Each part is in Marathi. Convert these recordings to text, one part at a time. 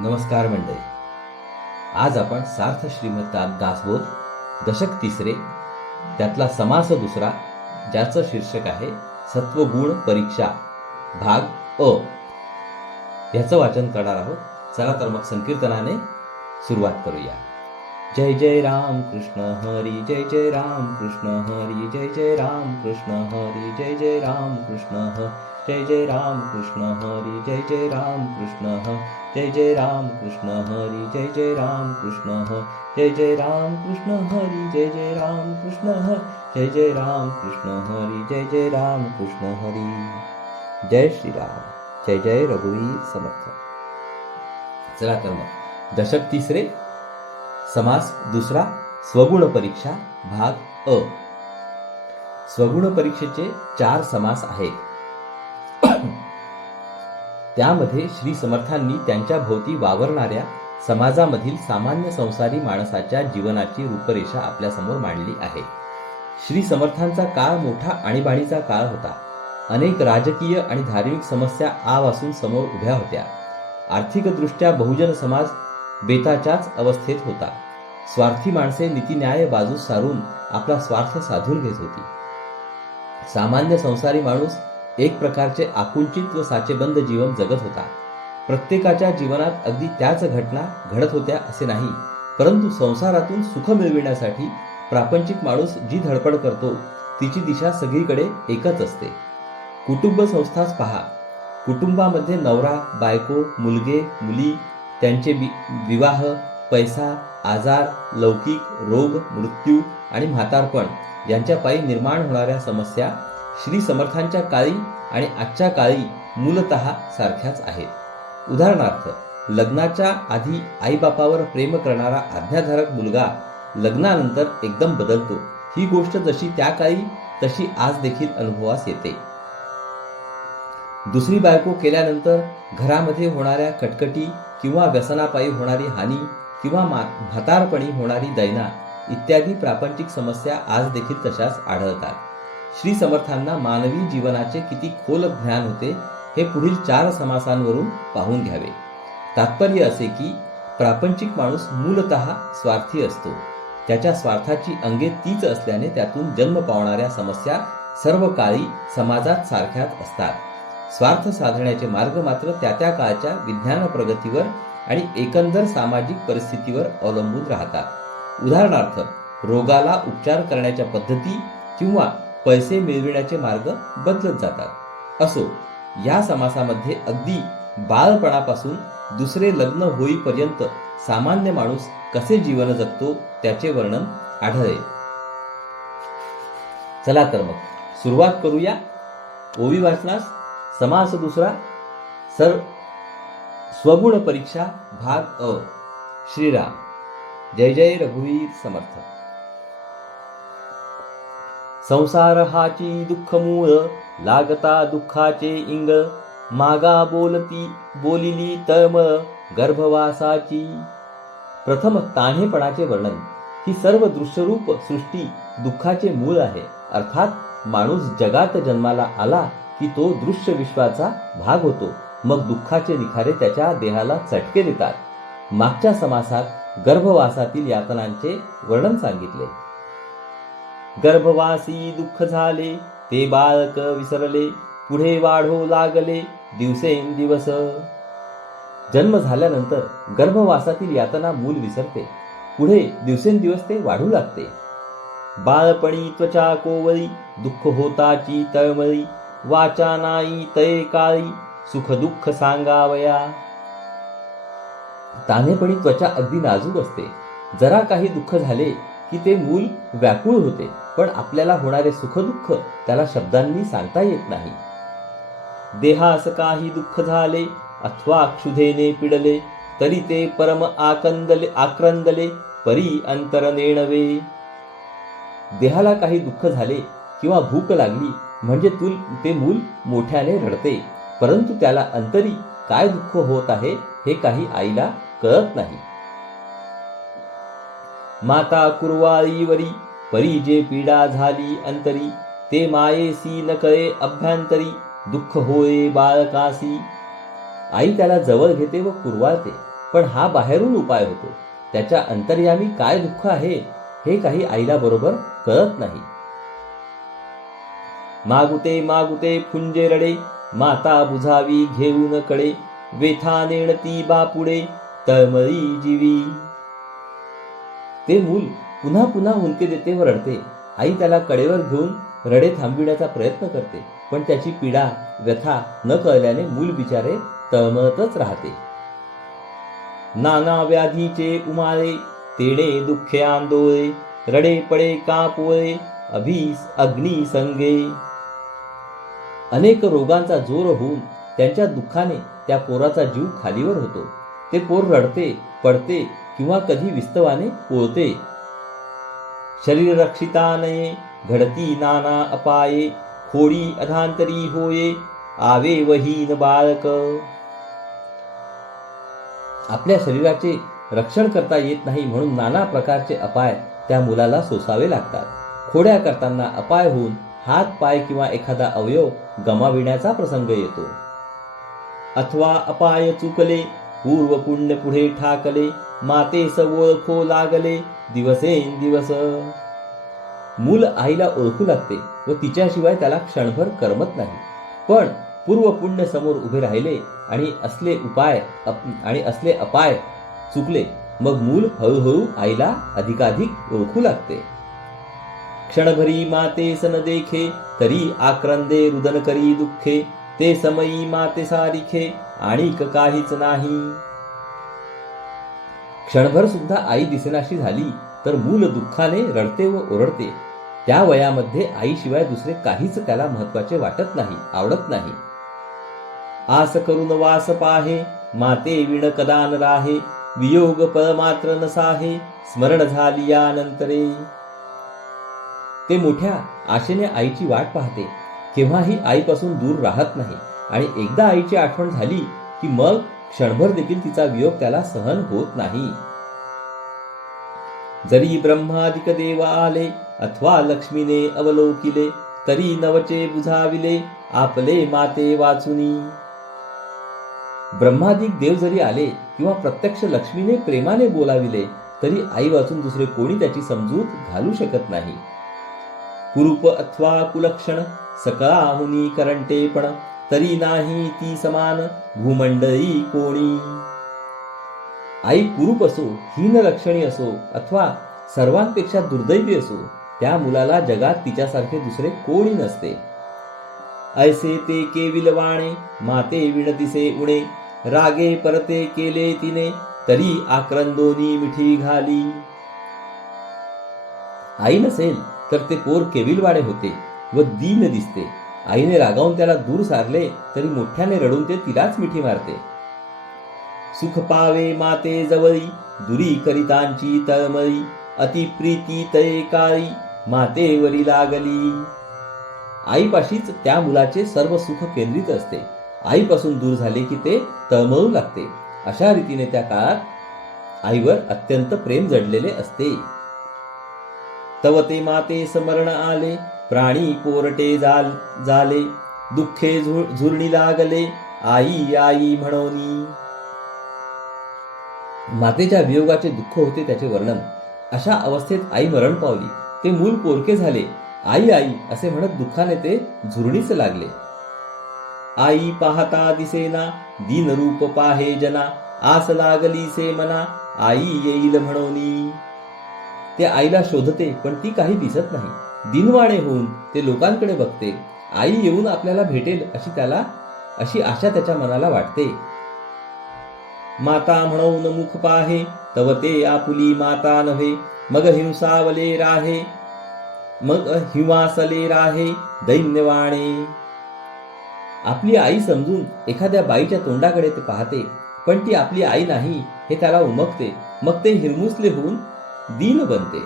नमस्कार मंडळी. आज आपण सार्थ श्रीमद दासबोध दशक तिसरे त्यातला समास दुसरा, ज्याचं शीर्षक आहे सत्वगुण परीक्षा भाग अ, ह्याचं वाचन करणार आहोत. चला तर मग संकीर्तनाने सुरुवात करूया. जय जय राम कृष्ण हरी, जय जय राम कृष्ण हरी, जय जय राम कृष्ण हरी, जय जय राम कृष्ण हरी, जय जय राम कृष्ण हरी, जय जय राम कृष्ण हरी, जय जय राम कृष्ण हरी, जय जय राम कृष्ण हरी, जय जय राम कृष्ण हरी, जय जय राम कृष्ण हरी, जय जय राम कृष्ण हरी, जय जय राम कृष्ण हरी. जय श्रीराम. जय जय रघुवीर समर्थ. चला तर मग दशक तिसरे समास दुसरा, स्वगुण परीक्षा भाग अ. स्वगुण परीक्षेचे 4 समास आहेत. त्यामध्ये श्री समर्थांनी त्यांच्या भोवती वावरणाऱ्या समाजामधील सामान्य संसारी माणसाच्या जीवनाची रूपरेषा आपल्यासमोर मांडली आहे. श्री समर्थांचा काळ मोठा आणीबाणीचा काळ होता. अनेक राजकीय आणि धार्मिक समस्या आवासून समोर उभ्या होत्या. आर्थिकदृष्ट्या बहुजन समाज बेताच्याच अवस्थेत होता. स्वार्थी माणसे नीतिन्याय बाजूस सारून आपला स्वार्थ साधून घेत होती. सामान्य संसारी माणूस एक प्रकारचे आकुंचित व साचेबंद जीवन जगत होता. प्रत्येकाच्या जीवनात अगदी त्याच घटना घडत होत्या असे नाही, परंतु संसारातून सुख मिळविण्यासाठी प्रापंचिक माणूस जी धडपड करतो तिची दिशा सगळीकडे एकच असते. कुटुंब संस्थाच पहा. कुटुंबामध्ये नवरा, बायको, मुलगे, मुली, त्यांचे विवाह, पैसा, आजार, लौकिक, रोग, मृत्यू आणि म्हातारपण यांच्या पायी निर्माण होणाऱ्या समस्या श्री समर्थांच्या काळी आणि आजच्या काळी मूलतः सारख्याच आहेत. उदाहरणार्थ, लग्नाच्या आधी आईबापावर प्रेम करणारा आज्ञाधारक मुलगा लग्नानंतर एकदम बदलतो. ही गोष्ट जशी त्या काळी तशी आज देखील अनुभवास येते. दुसरी बायको केल्यानंतर घरामध्ये होणाऱ्या कटकटी किंवा व्यसनापायी होणारी हानी किंवा म्हातारपणी होणारी दैना इत्यादी प्रापंचिक समस्या आज देखील तशाच आढळतात. श्री समर्थांना मानवी जीवनाचे किती खोल ज्ञान होते हे पुढील 4 समासांवरून पाहून घ्यावे. तात्पर्य असे की प्रापंचिक माणूस मूलतः स्वार्थी असतो. त्याच्या स्वार्थाची अंगे तीच असल्याने त्यातून जन्म पावणाऱ्या समस्या सर्व काळी समाजात सारख्याच असतात. स्वार्थ साधण्याचे मार्ग मात्र त्या त्या काळच्या विज्ञान प्रगतीवर आणि एकंदर सामाजिक परिस्थितीवर अवलंबून राहतात. उदाहरणार्थ, रोगाला उपचार करण्याच्या पद्धती किंवा पैसे मिळविण्याचे मार्ग बदलत जातात. असो, या समासामध्ये अगदी बाळपणापासून दुसरे लग्न होईपर्यंत सामान्य माणूस कसे जीवन जगतो त्याचे वर्णन आढळेल. चला तर मग सुरुवात करूया. ओवी वाचनास समास दुसरा, स्वगुण परीक्षा भाग अ. श्रीराम. जय जय रघुवीर समर्थ. संसार हाची दुःख मूळ, लागता दुःखाचे इंग, मागा बोलिली तळमळ गर्भवासाची. प्रथम तान्हेपणाचे वर्णन. ही सर्व दृश्यरूप सृष्टी दुःखाचे मूळ आहे. अर्थात माणूस जगात जन्माला आला की तो दृश्य विश्वाचा भाग होतो. मग दुःखाचे निखारे त्याच्या देहाला चटके देतात. मागच्या समासात गर्भवासातील यातनांचे वर्णन सांगितले. गर्भवासी दुःख झाले, ते बाळक विसरले, पुढे वाढो लागले दिवसेंदिवस. जन्म झाल्यानंतर गर्भवासातील यातना मूल विसरते. पुढे दिवसेंदिवस ते वाढू लागते. बाळपणी त्वचा कोवळी, दुःख होताची तळमळी, वाचा नाही तये काळी, सुख दुःख सांगावया. तान्हेपणी त्वचा अगदी नाजूक असते. जरा काही दुःख झाले की ते मूल व्याकुळ होते, पण आपल्याला होणारे सुख दुःख त्याला शब्दांनी सांगता येत नाही. देहास काही दुःख झाले अथवा क्षुधेने पिडले, तरी ते परम आक्रंदले परी अंतर नेणवे. देहाला काही दुःख झाले किंवा भूक लागली म्हणजे ते मूल मोठ्याने रडते, परंतु त्याला अंतरी काय दुःख होत आहे हे काही आईला कळत नाही. माता कुरवाळीवरी परी जे पीडा झाली अंतरी, ते मायेसी न कळे अभ्यंतरी, दुःख होय बाळकासी. आई त्याला जवळ घेते व कुरवाळते. पण हा बाहेरून उपाय होतो. त्याच्या अंतर्यामी काय दुःख आहे हे काही आईला बरोबर कळत नाही. मागुते मागुते फुंजे रडे, माता बुझावी घेऊन कडे, वेथा नेणती बापुडे, तळमळी जीवी. ते मूल पुन्हा पुन्हा हुंदके देते व रडते. आई त्याला कडेवर घेऊन रडे थांबविण्याचा प्रयत्न करते, पण त्याची पीडा व्यथा न कळल्याने मूल बिचारे तळमळतच राहते. नाना व्याधीचे उमाळे, तेणे दुःखे आंदोळे, रडे पडे कापोळे, अभीस अग्नी संगे. अनेक रोगांचा जोर होऊन त्यांच्या दुःखाने त्या पोराचा जीव खालीवर होतो. ते पोर रडते, पडते किंवा कधी विस्तवाने पोळते. शरीर रक्षितानये, घडती नाना अपाये, खोडी अधांतरी होये, आवे वहीन बाळक. आपल्या शरीराचे रक्षण करता येत नाही म्हणून नाना प्रकारचे अपाय त्या मुलाला सोसावे लागतात. खोड्या करताना अपाय होऊन हात पाय किंवा एखादा अवयव गमाविण्याचा प्रसंग येतो. अथवा अपाय चुकले, पूर्व पुण्य पुढे ठाकले, मातेस ओळखो लागले, दिवसेंदिवस. मूल आईला ओळखू लागते व तिच्याशिवाय त्याला क्षणभर करमत नाही. पण पूर्व पुण्य समोर उभे राहिले आणि असले अपाय चुकले, मग मूल हळूहळू आईला अधिकाधिक ओळखू लागते. क्षणभरी मातेस न देखे, तरी आक्रंदे रुदन करी दुःखे, ते समयी माते सारिखे, आणिक काहीच नाही. क्षणभर सुद्धा आई दिसेनाशी झाली तर मूल दुःखाने रडते व ओरडते. त्या वयामध्ये आईशिवाय दुसरे काहीच त्याला महत्वाचे वाटत नाही, आवडत नाही. आस करून वास पाहे, माते विण कदान राहे, वियोग पळ मात्र नसाहे, स्मरण झाली यानंतरे. ते मोठ्या आशेने आईची वाट पाहते, केव्हाही आईपासून दूर राहत नाही आणि एकदा आईची आठवण झाली की मग क्षणभर देखील तिचा वियोग त्याला सहन होत नाही. जरी ब्रह्मादिक देव आले, अथवा लक्ष्मीने अवलोकिले, तरी नवचे बुझाविले, आपले माते वाचुनी. ब्रह्मादिक देव जरी आले किंवा प्रत्यक्ष लक्ष्मीने प्रेमाने बोलाविले, तरी आई वाचून दुसरे कोणी त्याची समजूत घालू शकत नाही. कुरूप अथवा कुलक्षण, सकळाहुनी करंटेपण, तरी नाही ती समान, भूमंडळी कोणी. आई कुरूप असो, हीन लक्षणी असो अथवा सर्वांपेक्षा दुर्दैवी असो, त्या मुलाला जगात तिच्यासारखे दुसरे कोणी नसते. ऐसे ते केविलवाणे, माते विण दिसे उणे, रागे परते केले तिने, तरी आक्रंदोनी मिठी घाली. आई नसेल तर ते पोर केविलवाणे होते व दीन दिसते. आईने रागावून त्याला दूर सारले तरी मोठ्याने रडून ते तिलाच मिठी मारते. सुख पावे माते जवळी, दुरी करितांची तळमळी, अति प्रीती तये काळी, मातेवरी लागली. आईपाशीच त्या मुलाचे सर्व सुख केंद्रित असते. आईपासून दूर झाले की ते तळमळू लागते. अशा रीतीने त्या काळात आईवर अत्यंत प्रेम जडलेले असते. तव ते माते स्मरण आले, प्राणी पोरटे झाले, दुःखे झुरणी लागले, आई आई म्हणोनी. मातेच्या वियोगाचे दुःख होते त्याचे वर्णन. अशा अवस्थेत आई मरण पावली. ते मूल पोरके झाले. आई आई असे म्हणत दुःखाने ते झुरणीच लागले. आई पाहता दिसेना, दीन रूप पाहे जना, आस लागली से मना, आई येईल म्हणोनी. ते आईला शोधते पण ती काही दिसत नाही. दिनवाणे होऊन ते लोकांकडे बघते. आई येऊन आपल्याला भेटेल अशी आशा त्याच्या मनाला वाटते. माता म्हणून मुख पाहे, तव ते आपुली माता नव्हे, मग हिंवासले राहे दैन्यवाणे. आपली आई समजून एखाद्या बाईच्या तोंडाकडे ते पाहते, पण ती आपली आई नाही हे त्याला उमगते. मग ते हिरमुसले होऊन दीन बनते.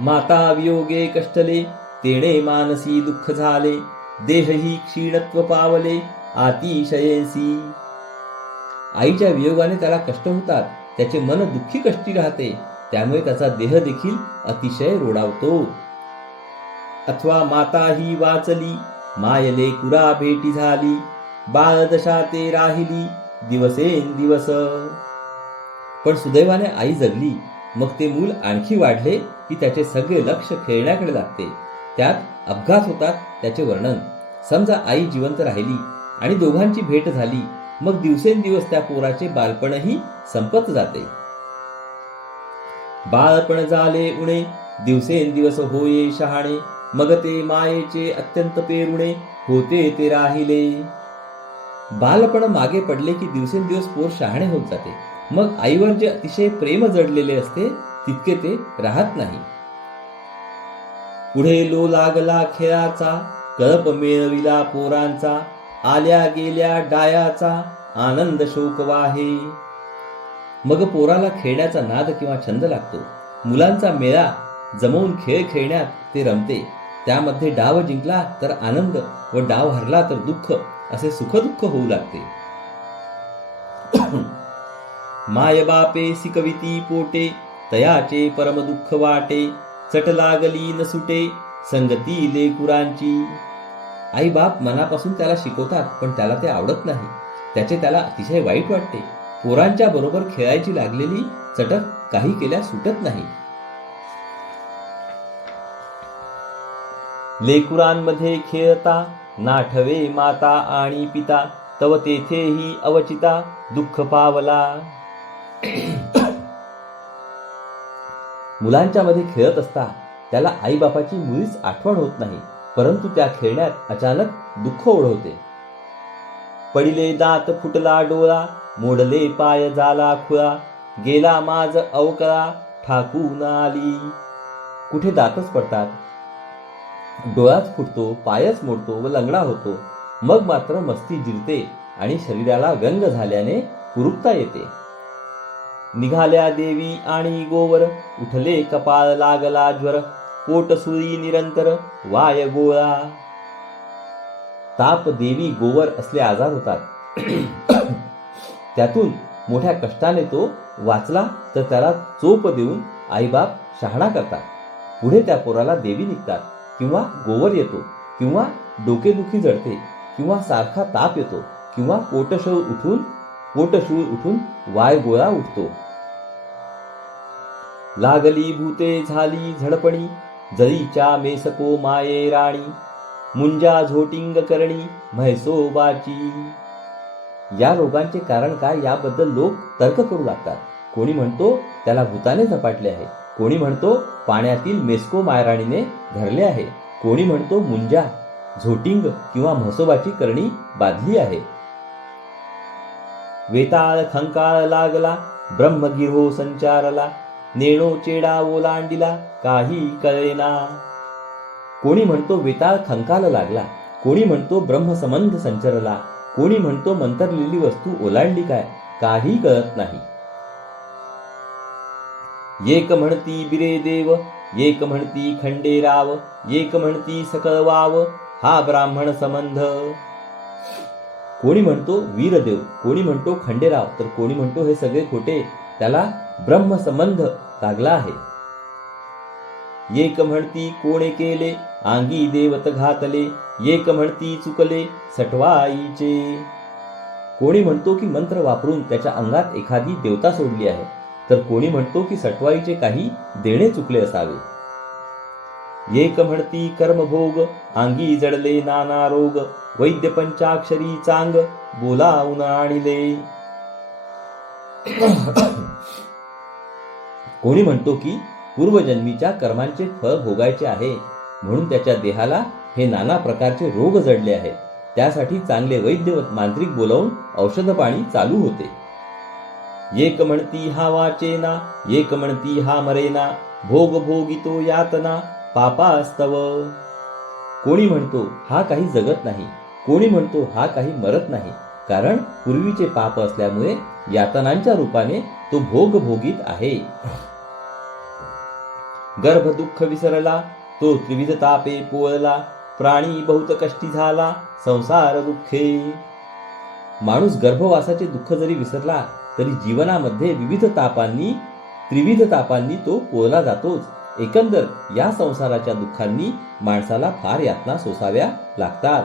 माता वियोगे कष्टले, तेणे मानसी दुःख झाले, देहही क्षीणत्व पावले, अतिशयेसी. आईच्या वियोगाने त्याला कष्ट होतात. त्याचे मन दुःखी कष्टी राहते. त्यामुळे त्याचा देह देखील अतिशय रोडावतो. अथवा माता ही वाचली, मायले कुरा भेटी झाली, बाळदशा ते राहिली, दिवसेंदिवस. पण सुदैवाने आई जगली. मग ते मूल आणखी वाढले की त्याचे सगळे लक्ष खेळण्याकडे लागते. त्यात अपघात होतात त्याचे वर्णन. समजा आई जिवंत राहिली आणि दोघांची भेट झाली, मग दिवसेंदिवस त्या पोराचे बालपणही संपत जाते. बाळपण झाले उणे, दिवसेंदिवस होये शहाणे, मग ते मायेचे अत्यंत पेरुणे, होते ते राहिले. बालपण मागे पडले की दिवसेंदिवस पोर शहाणे होत जाते. मग आईवर जे अतिशय प्रेम जडलेले असते तितके ते राहत नाही. पुढे लो लागला खेळाचा, कळप मिळविला पोरांचा, आल्या गेल्या डायाचा आनंद शोक वाहे. मग पोराला खेळण्याचा नाद किंवा छंद लागतो. मुलांचा मेळा जमवून खेळ खेळण्यात ते रमते. त्यामध्ये डाव जिंकला तर आनंद व डाव हरला तर दुःख, असे सुखदुःख होऊ लागते. माय बापे सिकविती पोटे, तयाचे परम दुःख वाटे, चट लागली न सुटे संगती लेकुरांची. आई बाप मनापासून त्याला शिकवतात, पण त्याला ते आवडत नाही. त्याचे त्याला अतिशय वाईट वाटते. पोरांच्या बरोबर खेळायची लागलेली चटक काही केल्या सुटत नाही. लेकुरांमध्ये खेळता, नाठवे माता आणि पिता, तव तेथेही अवचिता दुःख पावला. मुलांच्या मध्ये खेळत असता त्याला आईबापाची मुळीच आठवण होत नाही, परंतु त्या खेळण्यात अचानक दुःख ओढवते. पडिले दात फुटला डोळा, मोडले पाय झाला खुळा, गेला माझ अवकळा ठाकून आली. कुठे दातच पडतात, डोळाच फुटतो, पायच मोडतो व लंगडा होतो. मग मात्र मस्ती जिरते आणि शरीराला व्यंग झाल्याने कुरूपता येते. निघाल्या देवी आणि गोवर, उठले कपाळ लागला ज्वर, पोट सुळी निरंतर वाय गोळा. ताप, देवी, गोवर असले आजार होतात. त्यातून मोठ्या कष्टाने तो वाचला तर त्याला चोप देऊन आईबाप शहाणा करतात. पुढे त्या पोराला देवी निघतात, किंवा गोवर येतो, किंवा डोकेदुखी जडते, किंवा सारखा ताप येतो, किंवा पोटशूळ उठून वाय गोळा उठतो. लागली भूते झाली झडपणी, जळीच्या मेसको माये राणी, मुंजा झोटिंग करणी म्हैसोबाची. या रोगांचे कारण काय याबद्दल लोक तर्क करू लागतात. कोणी म्हणतो त्याला भूताने झपाटले आहे, कोणी म्हणतो पाण्यातील मेस्को मायराणीने धरले आहे, कोणी म्हणतो मुंजा, झोटिंग किंवा म्हसोबाची करणी बांधली आहे. वेताळ खंकाळ लागला, ब्रह्मगिरो संचारला, नेणो चेडा ओलांडिला काही कळेना. कोणी म्हणतो वेताळ खंकाल लागला, कोणी म्हणतो ब्रह्मसंबंध संचरला, कोणी म्हणतो मंतरलेली वस्तू ओलांडली काय, काही कळत नाही. एक म्हणती बिरे देव, एक म्हणती खंडेराव, एक म्हणती सकळ वाव, हा ब्राह्मण संबंध. कोणी म्हणतो वीरदेव, कोणी म्हणतो खंडेराव, तर कोणी म्हणतो हे सगळे खोटे, त्याला ब्रह्मसंबंध लागला आहे. एक म्हणती कोणे केले, आंगी देवत घातले, एक म्हणती चुकले सटवाईचे. कोणी म्हणतो की मंत्र वापरून त्याच्या अंगात एखादी देवता सोडली आहे, तर कोणी म्हणतो की सटवाईचे काही देणे चुकले असावे. एक म्हणती कर्मभोग, आंगी जडले नाना रोग, वैद्य पंचाक्षरी चांग बोलावून आणिले. कोणी म्हणतो की पूर्वजन्मीच्या कर्मांचे फळ भोगायचे आहे, म्हणून त्याच्या देहाला हे नाना प्रकारचे रोग जडले आहेत. त्यासाठी चांगले वैद्य व मांत्रिक बोलावून औषध पाणी चालू होते. एक म्हणती हा वाचेना, एक म्हणती हा मरेना, भोग भोगितो यातना पापास्तव. कोणी म्हणतो हा काही जगत नाही, कोणी म्हणतो हा काही मरत नाही, कारण पूर्वीचे पाप असल्यामुळे यातनांच्या रूपाने तो भोग भोगीत आहे. गर्भ दुःख विसरला, तो त्रिविध तापे पोळला, प्राणी बहुत कष्टी झाला संसार दुःखे. माणूस गर्भवासाचे दुःख जरी विसरला तरी जीवनामध्ये त्रिविध तापांनी तो पोळला जातोच. एकंदर या संसाराच्या दुःखांनी माणसाला फार यातना सोसाव्या लागतात.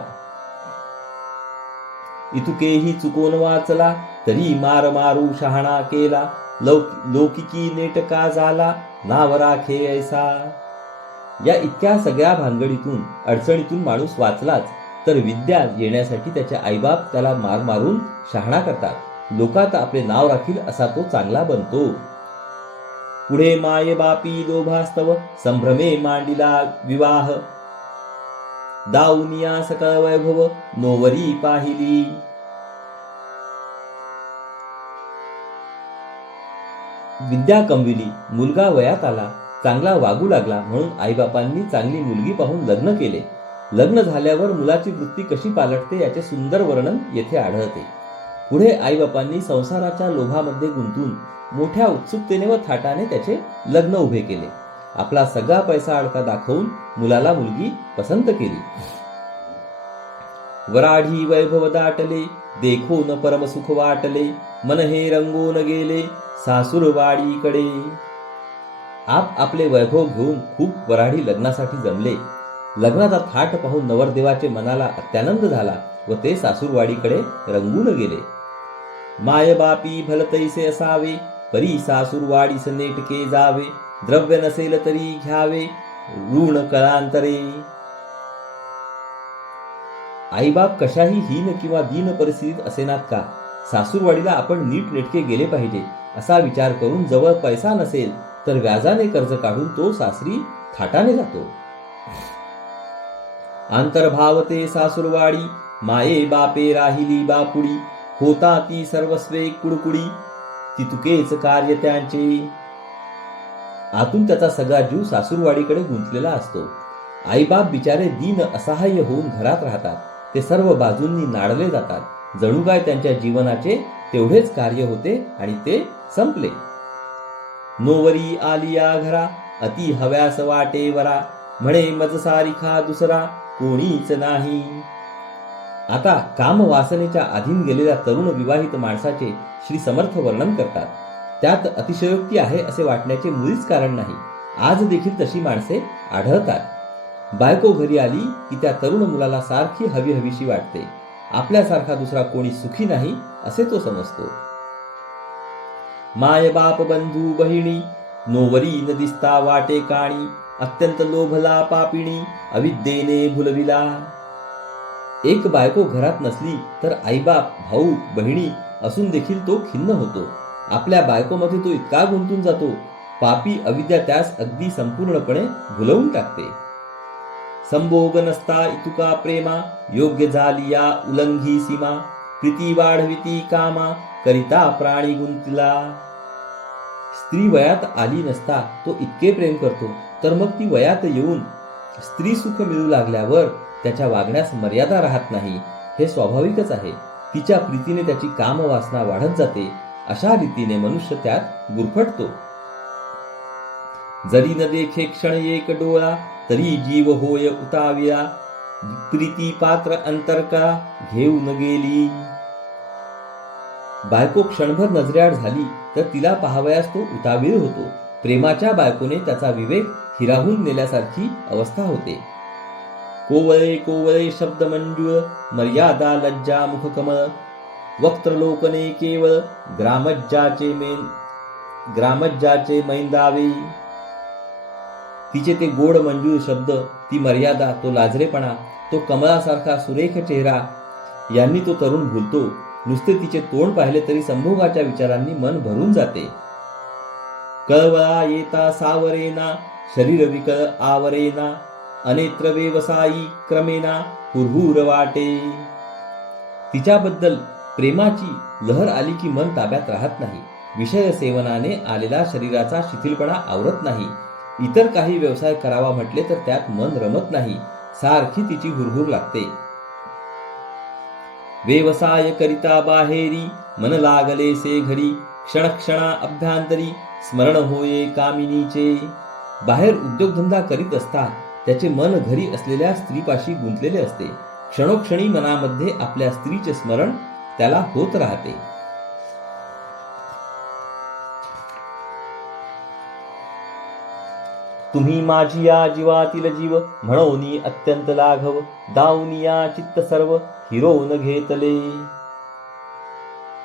इतुकेही चुकोन वाचला, तरी मार मारू शहाणा केला, लौकिकी नेटका झाला, नाव राखे ऐसा. या इतक्या सगळ्या भानगडीतून अडचणीतून माणूस वाचलाच, तर विद्या येण्यासाठी त्याचे आईबाप त्याला मार मारून शहाणा करतात. लोकात आपले नाव राखील असा तो चांगला बनतो. पुढे माये बापी लोभास्तव संभ्रमे मांडिला विवाह, दाऊनिया सकळ वैभव नोवरी पाहिली. विद्या कमविली, मुलगा वयात आला, चांगला वागू लागला, म्हणून आईबापांनी चांगली मुलगी पाहून लग्न केले. लग्न झाल्यावर मुलाची वृत्ती कशी पालटते याचे सुंदर वर्णन येथे आढळते. पुढे आईबापांनी संसाराच्या लोभामध्ये गुंतून मोठ्या उत्सुकतेने व थाटाने त्याचे लग्न उभे केले. आपला सगळा पैसा अडका दाखवून मुलाला मुलगी पसंत केली. वराढी वैभव दाटले, देखो न परम सुख वाटले, मन हे रंगून गेले सासूरवाडीकडे. आपले वैभव घेऊन खूप वराढी लग्नासाठी जमले. लग्नाचा थाट पाहून नवरदेवाचे मनाला अत्यानंद झाला व ते सासूरवाडीकडे रंगून गेले. मायबापी भलतैसे असावे, परी सासूरवाडीस नेटके जावे, द्रव्य नसेल तरी घ्यावे ऋण कळांतरे. आईबाप कशाही हीन किंवा दीन परिस्थितीत असेनात का, सासूरवाडीला आपण नीट नेटके गेले पाहिजे असा विचार करून जवळ पैसा नसेल तर व्याजाने कर्ज काढून तो सासरी थाटाने जातो. अंतर्भावते सासूरवाडी, माये बापे राहिली बापुडी, होता ती सर्वस्वे कुडकुडी, तितुकेच कार्य त्यांचे. आतून त्याचा सगळा जीव सासूरवाडीकडे गुंतलेला असतो. आईबाप बिचारे दीन असहाय्य होऊन घरात राहतात. ते सर्व बाजूंनी नाडले जातात. जणू काय त्यांच्या जीवनाचे तेवढेच कार्य होते आणि ते संपले. नोवरी आलिया घरा, अति हव्यास वाटे वरा, म्हणे मज सारिखा दुसरा कोणीच नाही. आता काम वासनेच्या अधीन गेलेल्या तरुण विवाहित माणसाचे श्री समर्थ वर्णन करतात. त्यात अतिशयोक्ती आहे असे वाटण्याचे मुळीच कारण नाही. आज देखील तशी माणसे आढळतात. बायको घरी आली की त्या तरुण मुलाला सारखी हवीशी वाटते. आपल्यासारखा दुसरा कोणी सुखी नाही असे तो समजतो. माय बाप बंधू बहिणी, नोवरी न दिसता वाटे काणी, अत्यंत लोभला पापिणी, अविद्येने भुलविला. एक बायको घरात नसली तर आईबाप भाऊ बहिणी असून देखील तो खिन्न होतो. आपल्या बायकोमध्ये तो इतका गुंतून जातो, पापी अविद्या त्यास अगदी संपूर्णपणे भुलवून टाकते. संभोग नसता इतुका प्रेमा, योग्य झाली या उल्लंघी सीमा, प्रीती वाढविती कामा, करिता प्राणी गुंतला. स्त्री वयात आली नसता तो इतके प्रेम करतो, तर मग ती वयात येऊन स्त्री सुख मिळू लागल्यावर त्याच्या वागण्यास मर्यादा राहत नाही. हे स्वाभाविकच आहे. तिच्या प्रीतीने त्याची कामवासना वाढत जाते. अशा रीतीने मनुष्य त्यात गुरफटतो. जरी न देखे क्षण एक डोळा, तरी जीव होय उताविला, प्रीती पात्र अंतरका घेऊन गेली. बायको क्षणभर नजरेआड झाली तर तिला पाहावयास तो उतावीळ होतो. प्रेमाच्या बायकोने त्याचा विवेक हिरावून नेल्यासारखी अवस्था होते. कोवळे कोवळे शब्द मंजूळ, मर्यादा लज्जा मुखकमळ, वक्त्रलोकने केवळ, ग्रामज्जाचे मैंदावे. तिचे ते गोड मंजूळ शब्द, ती मर्यादा, तो लाजरेपणा, तो कमळासारखा सुरेख चेहरा यांनी तो तरुण भुलतो. नुसते तिचे तोंड पाहिले तरी संभोगाच्या विचारांनी मन भरून जाते. कळवळा येता सावरेना, शरीर विकळ आवरेना, अनेत्र व्यवसायी क्रमेना हुरहुर वाटे. तिच्याबद्दल प्रेमाची लहर आली की मन ताब्यात राहत नाही. विषय सेवनाने आलेला शरीराचा शिथिलपणा आवरत नाही. इतर काही व्यवसाय करावा म्हटले तर त्यात मन रमत नाही. सारखी तिची हुरहुर लागते. व्यवसाय करिता बाहेरी, मन लागले से घरी, क्षणक्षणा अभ्यांतरी, स्मरण होये कामिनीचे. बाहेर उद्योगधंदा करीत असता त्याचे मन घरी असलेल्या स्त्रीपाशी गुंतलेले असते. क्षणोक्षणी मनामध्ये आपल्या स्त्रीचे स्मरण त्याला होत राहते. तुम्ही माझी या जीवातील जीव, म्हणोनी अत्यंत लाघव, दाऊनिया चित्त सर्व हिरोन घेतले.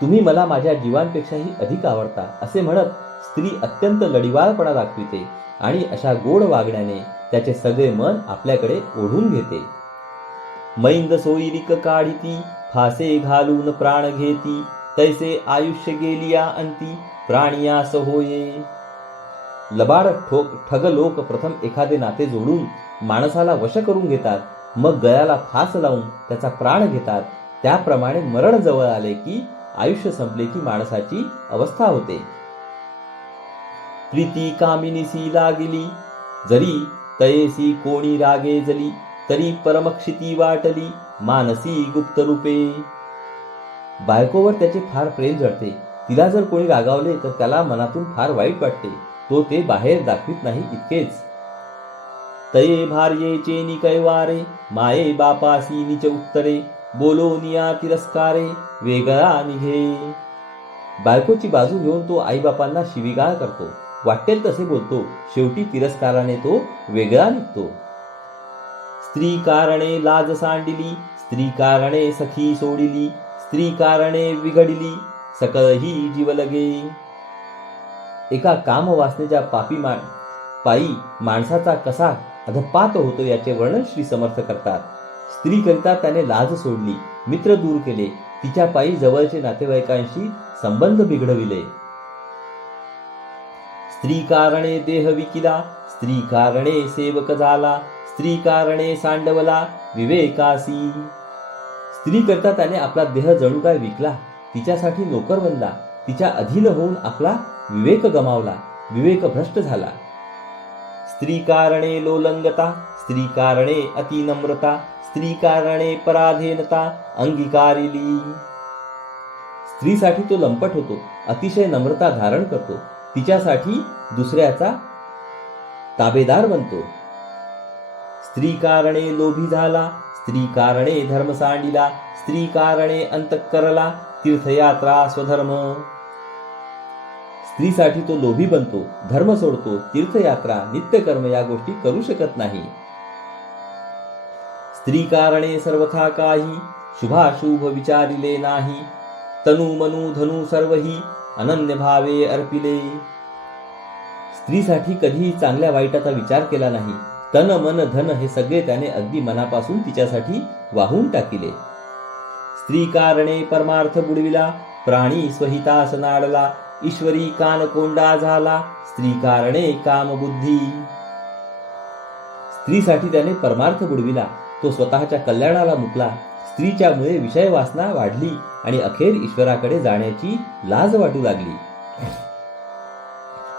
तुम्ही मला माझ्या जीवांपेक्षाही अधिक आवडता असे म्हणत स्त्री अत्यंत लढिवाळपणा दाखविते आणि अशा गोड वागण्याने त्याचे सगळे मन आपल्याकडे ओढून घेते. मैंद सोयरिक काढिती फासे घालून प्राण घेती, तैसे आयुष्य गेलिया अंती प्राणियास होये. लबाड ठग लोक प्रथम एखादे नाते जोडून माणसाला वश करून घेतात, मग गळ्याला फास लावून त्याचा प्राण घेतात. त्याप्रमाणे मरण जवळ आले की आयुष्य संपले की माणसाची अवस्था होते. प्रीती कामिनीसी लागिली, जरी तयेसी कोणी रागे जली, तरी परमक्षिती वाटली मानसी गुप्त रूपे. बायकोवर त्याचे फार प्रेम जळते. तिला जर कोणी रागावले तर त्याला मनातून फार वाईट वाटते. तो ते बाहेर दाखवित नाही इतकेच. तये भार्येचे निकैवारे, माये बापासी निच उत्तरे, बोलोनिया तिरस्कारे वेगळा निघे. बायकोची बाजू घेऊन तो आईबापांना शिवीगाळ करतो, वाटेल तसे बोलतो. शेवटी तिरस्काराने तो वेगळा निघतो. स्त्री कारणे लाज सांडिली, स्त्री कारणे सखी सोडिली, स्त्री कारणे विघडिली सकळही जीव लगे. एका काम वासनेच्या पायी माणसाचा कसा अधपात होतो याचे वर्णन श्री समर्थ करतात. स्त्री करिता त्याने लाज सोडली, मित्र दूर केले, तिच्या पायी जवळचे नातेवाईकांशी संबंध बिघडविले. स्त्री कारणे देह विकिला, स्त्री कारणे सेवक झाला, स्त्री कारणे सांडवला विवेकासी. स्त्री करता त्याने आपला देह जणू काय विकला, तिच्यासाठी नोकर बनला, तिच्या अधीन होऊन आपला विवेक गमावला, विवेक भ्रष्ट झाला. स्त्री कारणे लोलंगता, स्त्री कारणे अतिनम्रता, स्त्री कारणे पराधीनता अंगीकारिली. स्त्रीसाठी तो लंपट होतो, अतिशय नम्रता धारण करतो, तिच्यासाठी दुसऱ्याचा ताबेदार बनतो. स्त्री कारणे लोभी झाला, स्त्री कारणे धर्म सांडिला, स्त्री कारणे अंतःकरला तीर्थयात्रा स्वधर्म. स्त्रीसाठी तो लोभी बनतो, धर्म सोडतो, तीर्थयात्रा नित्यकर्म या गोष्टी करू शकत नाही. स्त्री कारणे सर्वथा काही, शुभाशुभ विचारिले नाही, तनु मनु धनु सर्वही अनन्य भावे अर्पिले. स्त्रीसाठी कधीही चांगल्या वाईटाचा विचार केला नाही. तन मन धन हे सगळे त्याने अगदी मनापासून तिच्यासाठी वाहून टाकिले. स्त्री कारणे परमार्थ बुडविला, प्राणी स्वहितास नाडला, ईश्वरी कानकोंडा झाला, स्त्री कारणे कामबुद्धी. स्त्रीसाठी त्याने परमार्थ बुडविला, तो स्वतःच्या कल्याणाला मुकला. स्त्रीच्यामुळे विषय वासना वाढली आणि अखेर ईश्वराकडे जाण्याची लाज वाटू लागली.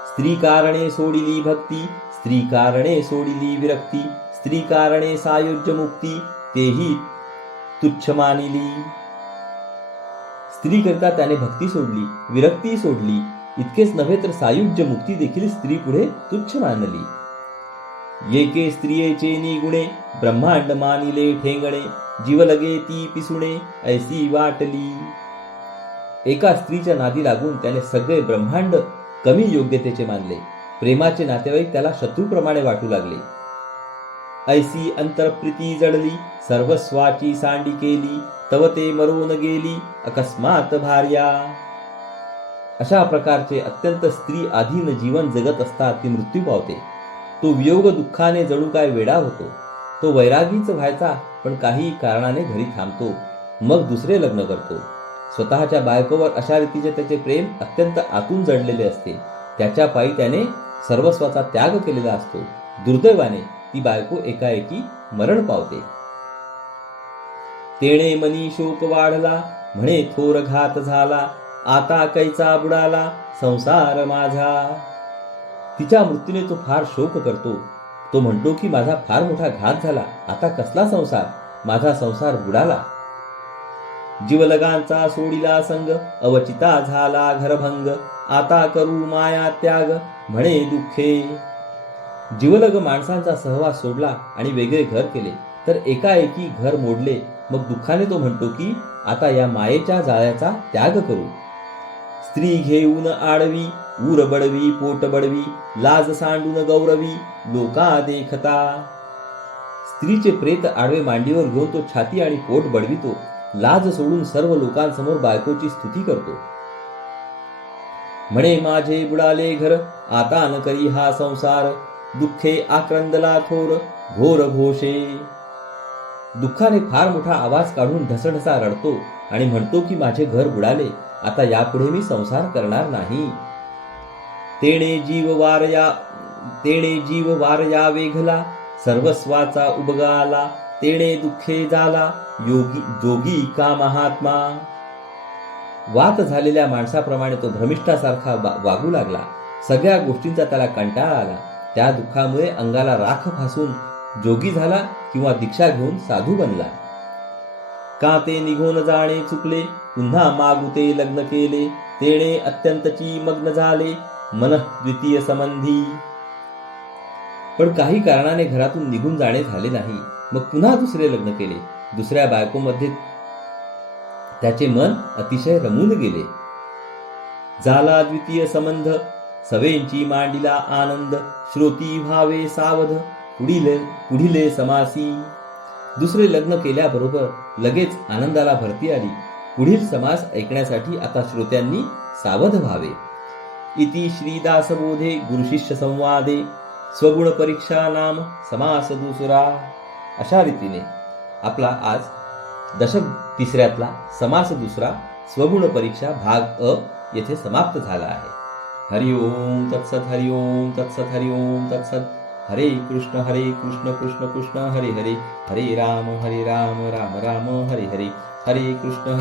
स्त्री कारणे सोडिली भक्ती, स्त्री कारणे सोडिली विरक्ती, स्त्री कारणे सायुज्य मुक्ती तेही तुच्छ मानिली. स्त्री करता त्याने भक्ती सोडली, विरक्ती सोडली, इतकेच नव्हे तर सायुज्य मुक्ती देखील स्त्री पुढे तुच्छ मानली. येके स्त्रियेचे निगुणे, ब्रह्मांड मानिले ठेंगणे, जीव लगे ती पिसुणे ऐसी वाटली. एका स्त्रीच्या नादी लागून त्याने सगळे ब्रह्मांड कमी योग्यतेचे मानले. प्रेमाचे नातेवाईक त्याला शत्रूप्रमाणे वाटू लागले. ऐसी अंतरप्रीती जडली, सर्वस्वाची सांडी केली, तव ते मरून गेली अकस्मात भार्या. अशा प्रकारचे अत्यंत स्त्री अधीन जीवन जगत असता ती मृत्यू पावते. तो वियोग दुःखाने जणू काय वेडा होतो. तो वैरागीच व्हायचा, पण काही कारणाने घरी थांबतो, मग दुसरे लग्न करतो. स्वतःच्या बायकोवर अशा रीतीचे त्याचे प्रेम अत्यंत आतून जडलेले असते. त्याच्या पायी त्याने सर्वस्वाचा त्याग केलेला असतो. दुर्दैवाने ती बायको एकाएकी मरण पावते. तेणे मनी शोक वाढला, म्हणे थोर घात झाला, आता कैचा बुडाला संसार माझा. तिच्या मृत्यूने तो फार शोक करतो. तो म्हणतो की माझा फार मोठा घात झाला, आता कसला संसार, माझा संसार बुडाला. जीवलगांचा सोडिला संग, अवचिता झाला घरभंग, आता करू माया त्याग म्हणे दुःखे. जीवलग माणसांचा सहवास सोडला आणि वेगळे घर केले, तर एकाएकी घर मोडले. मग दुःखाने तो म्हणतो की आता या मायेच्या जाळ्याचा त्याग करू. स्त्री घेऊन आडवी, ऊर बडवी पोट बडवी, लाज सांडून गौरवी लोका देखता. स्त्रीचे प्रेत आडवे मांडीवर घेऊन तो छाती आणि पोट बडवितो. लाज सोडून सर्व लोकांसमोर बायकोची स्तुती करतो. म्हणे माझे बुडाले घर, आता न करी हा संसार, दुःखे आक्रंदला थोर, घोर घोषे. दुःखाने फार मोठा आवाज काढून ढसढसा रडतो आणि म्हणतो की माझे घर बुडाले, आता यापुढे मी संसार करणार नाही. तेणे जीव वारया वेघला, सर्वस्वाचा उबगाला, तेणे दुःखे झाला जोगी का महात्मा. वात झालेल्या माणसाप्रमाणे तो भ्रमिष्ठासारखा वागू लागला. सगळ्या गोष्टींचा त्याला कंटाळा आला. त्या दुःखामुळे अंगाला राख फासून जोगी झाला किंवा दीक्षा घेऊन साधू बनला. का ते निघून जाणे चुकले, पुन्हा मागुते लग्न केले, तेणे अत्यंतची मग्न झाले, मन द्वितीय संबंधी. पण काही कारणाने घरातून निघून जाणे झाले नाही. मग पुन्हा दुसरे लग्न केले. दुसऱ्या बायकोमध्ये त्याचे मन अतिशय रमून गेले. झाला द्वितीय संबंध, सवेंची मांडिला आनंद, श्रोती व्हावे सावध, पुढिले समासी. दुसरे लग्न केल्याबरोबर लगेच आनंदाला भरती आली. पुढील समास ऐकण्यासाठी आता श्रोत्यांनी सावध व्हावे. इति श्रीदासबोधे गुरुशिष्य संवादे स्वगुण परीक्षा नाम समास दुसरा. अशा रीतीने आपला आज दशक तिसऱ्यातला समास दुसरा स्वगुण परीक्षा भाग अ येथे समाप्त झाला आहे. हरि ओम तत्सत, हरि ओम तत्सत, हरि ओम तत्सत. हरे कृष्ण कृष्ण कृष्ण हरे हरे, हरे राम राम राम हरे हरे, हरे कृष्ण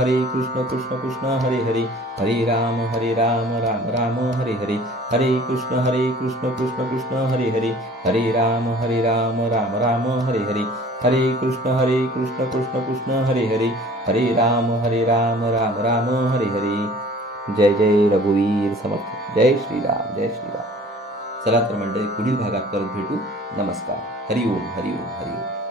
कृष्ण कृष्ण हरे हरे, हरे राम राम राम हरे हरे, हरे कृष्ण कृष्ण कृष्ण हरे हरे, हरे राम राम राम हरे हरे, हरे कृष्ण कृष्ण कृष्ण हरे हरे, हरे राम राम राम हरे हरे. जय जय रघुवीर समर्थ. जय श्रीराम, जय श्रीराम. चला तर मंडळी, पुढील भागात परत भेटू. नमस्कार. हरि ओम, हरि ओम, हरि ओम.